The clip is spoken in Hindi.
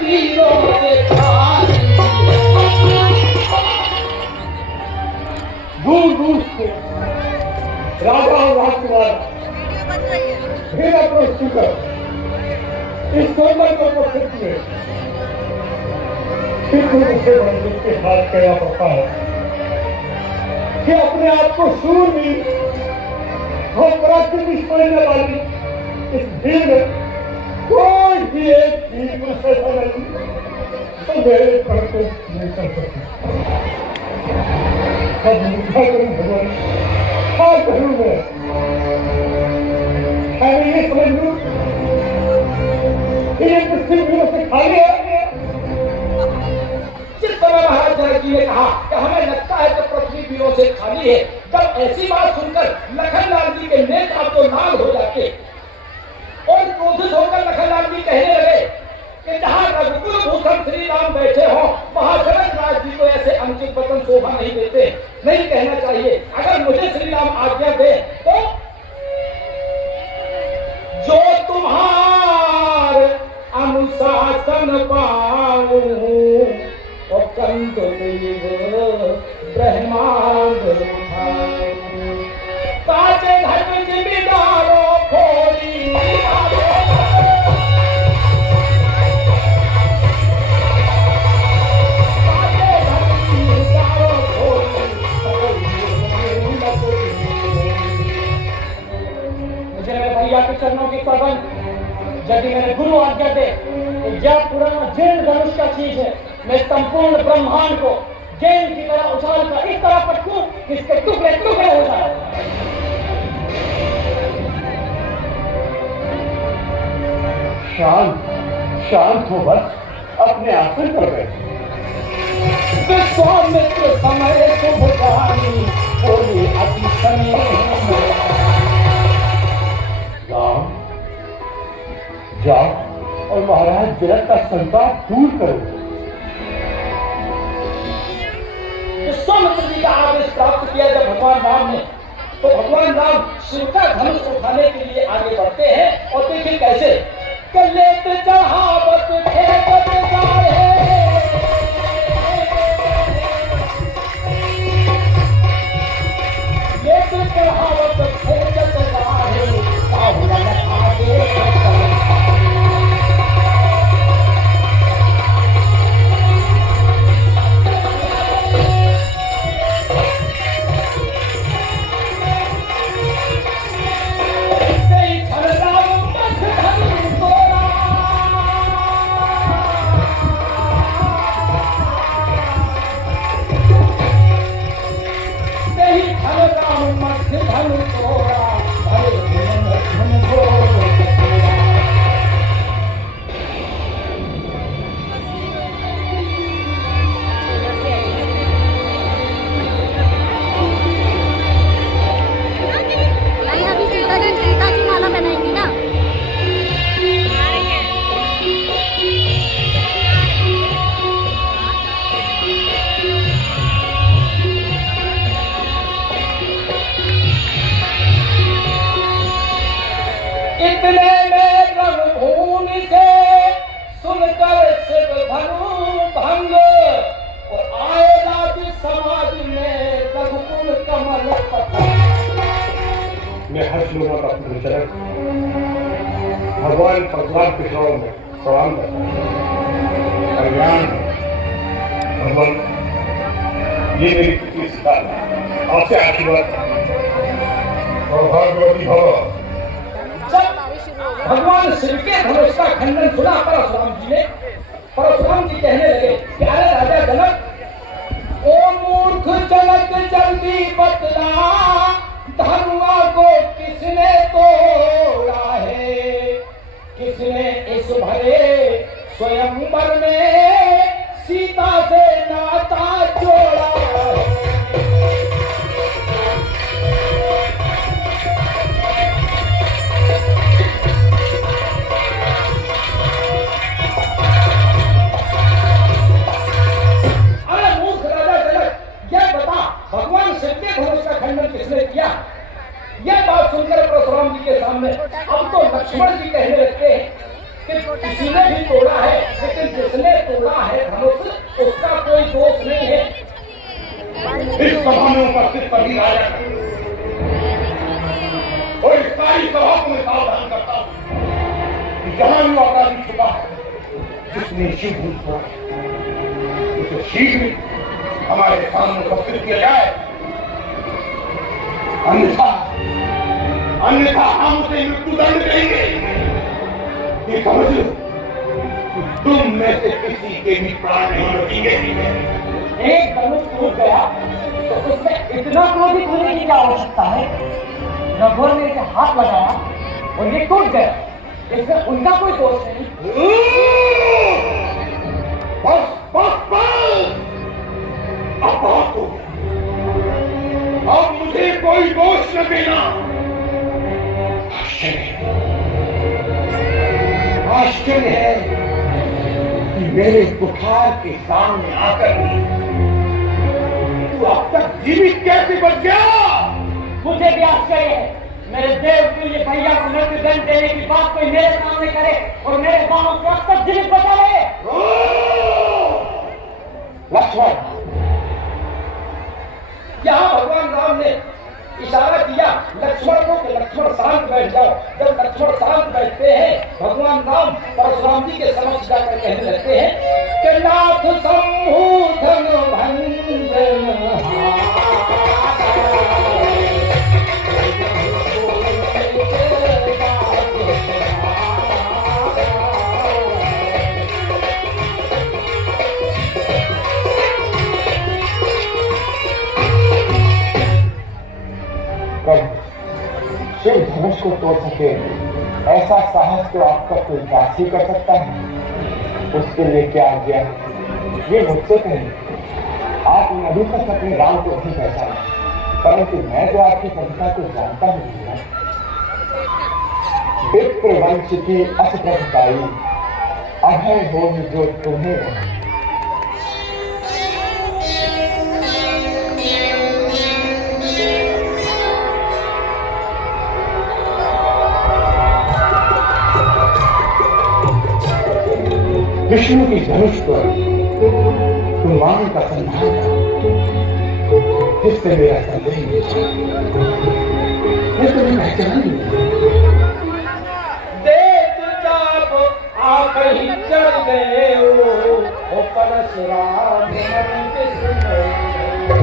तीरों से खाली दूर दूर से राजा और राजकुमार फिर अप्रोच कर इस सोमवार को उपस्थित हुए। फिर मुझे मंदिर के हाथ कहना पड़ता है कि अपने आप को शूरवीर और पराक्रमी समझने वाली इस भीड़ में कोई भी एक चीज मुझसे नहीं तो मेरे पर को नहीं कर सकती। अब क्या करूं भगवान, क्या करूं मैं? मैं ये समझ लूं कि ये पृथ्वी से खाली है। जिस समय महाराज जनक जी ने कहा कि हमें लगता है कि पृथ्वी वीरों से खाली है, तब ऐसी बात सुनकर लखनलाल जी के नेत्र तो लाल हो जाते और क्रोधित होकर लखनलाल जी कहने लगे कि जहां रघुकुल भूषण श्री राम बैठे हो वहां जनक राज जी को ऐसे अनुचित वचन शोभा नहीं देते, नहीं कहना चाहिए। अगर मुझे श्री राम आज्ञा दे तो जो तुम्हार अनुशासन पाऊं और कंद ब्रह्मांड काचे धर्म जिम्मेदारों खोली के चरणों की प्रबंध यदि मैंने गुरु आज्ञा दे तो यह पुराना जैन धनुष का चीज है, मैं संपूर्ण ब्रह्मांड को जैन की तरह उछाल कर इस तरह पटकूं कि इसके टुकड़े टुकड़े हो जाए। शांत शांत हो, बस अपने आसन पर बैठे। विश्वामित्र समय शुभ कहानी बोली अति समय जाओ और महाराज जनक का संताप दूर करो। विश्वामित्र जी का आदेश प्राप्त किया जब भगवान राम ने, तो भगवान राम शिव का धनुष उठाने के लिए आगे बढ़ते हैं और देखिए कैसे लेत चढ़ावत खेत जाए लेत चढ़ावत खेत जाए साहुरन आगे भगवान भगवान किशोर में प्रणाम करता है। कल्याण भगवान ये मेरी पिछली शिकार आपसे आशीर्वाद और भगवती भव। भगवान शिव के धनुष का खंडन सुना परशुराम जी ने, परशुराम जी कहने लगे प्यारे राजा जनक, ओ मूर्ख जनक जल्दी बतला धनुआ को किसने तोड़ा है, किसने इस भरे स्वयंवर में सीता से नाता जोड़ा है। अरे मूर्ख राजा जनक, यह बता भगवान शिव के धनुष का खंडन किसने किया? यह बात सुनकर परशुराम जी के सामने अब तो लक्ष्मण जी कहने लगते हैं कि किसी ने भी तोड़ा है, लेकिन पर ही राजा करता और इस सारी सभा को मैं सावधान करता हूं कि जहां भी अपराधी छुपा है, जिसने शिव भूत को उसे शीघ्र हमारे सामने उपस्थित किया जाए, अन्यथा हम उसे मृत्युदंड देंगे। ये समझ लो, तुम में से किसी के भी प्राण नहीं बचेंगे। एक धनुष टूट गया तो उसमें इतना क्रोधित होने की क्या आवश्यकता है? रघुवर ने इसे हाथ लगाया और ये टूट गया, इसमें उनका कोई दोष नहीं। बस बस बस, अब बहुत हो गया। अब मुझे कोई दोष न देना। आश्चर्य है कि मेरे बुखार के सामने आकर तू अब तक जीवित कैसे बच गया? मुझे भी आश्चर्य है। मेरे देव तुल्य भैया को मृत्युदंड देने की बात कोई मेरे सामने करे और मेरे बाहों को अब तक जीवित बचा रहे। लक्ष्मण, यहां भगवान राम ने इशारा किया लक्ष्मण को कि लक्ष्मण शांत बैठ जाओ। जब लक्ष्मण शांत बैठते हैं, भगवान राम परशुराम जी के समक्ष जाकर कहने लगते हैं कि नाथ शंभु धन भंजन शिव धनुष को तोड़ सके ऐसा साहस तो आपका कोई दास ही कर सकता है। उसके लिए क्या आज्ञा है ये मुझसे कहें। आपने अभी तक अपने राम को नहीं पहचाना, परंतु मैं तो आपकी संस्था को जानता हूँ। विप्र वंश की असप्रभुताई अभय हो जो तुम्हें रहे। विष्णु की धनुष पर तुम मान का संधान था, जिससे मेरा संदेह ये तुम्हें पहचान देख जाप आप ही चढ़ गए हो परशुराम मन के सुने।